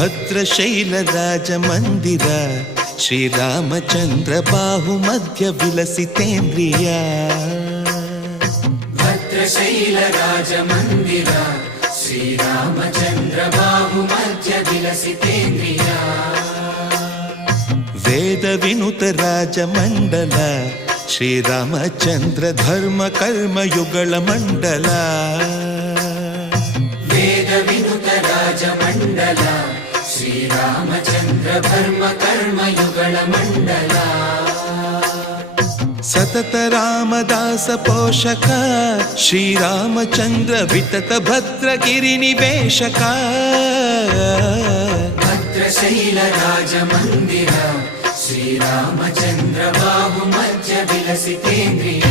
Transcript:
ಭದ್ರಶೈಲ ರಾಜ ಮಂದಿರ ಶ್ರೀರಾಮಚಂದ್ರ ಬಾಹು ಮಧ್ಯ ವಿಲಸಿತೇಂದ್ರಿಯ ಭದ್ರಶೈಲ ರಾಜ ಮಂದಿರ ಶ್ರೀರಾಮಚಂದ್ರ ಬಾಹು ಮಧ್ಯ ವಿಲಸಿತೇಂದ್ರಿಯ ವೇದ ವಿನುತ ರಾಜ ಮಂಡಲ ಶ್ರೀರಾಮಚಂದ್ರ ಧರ್ಮ ಕರ್ಮಯುಗಳ ಮಂಡಲ ವೇದ ವಿನುತ ರಾಜ ಮಂಡಲ ಶ್ರೀರಾಮಚಂದ್ರ ಧರ್ಮ ಕರ್ಮಯುಗಳ ಮಂಡಲ ಸತತ ರಾಮದಾಸ ಪೋಷಕ ಶ್ರೀರಾಮಚಂದ್ರ ವಿತತ ಭದ್ರಗಿರಿ ನಿವೇಶಕ ಭದ್ರಶೈಲ ರಾಜ ಮಂದಿರ ಶ್ರೀರಾಮಚಂದ್ರ ಬಾಹು ಮಧ್ಯ ವಿಲಸಿತೇಂದ್ರಿಯ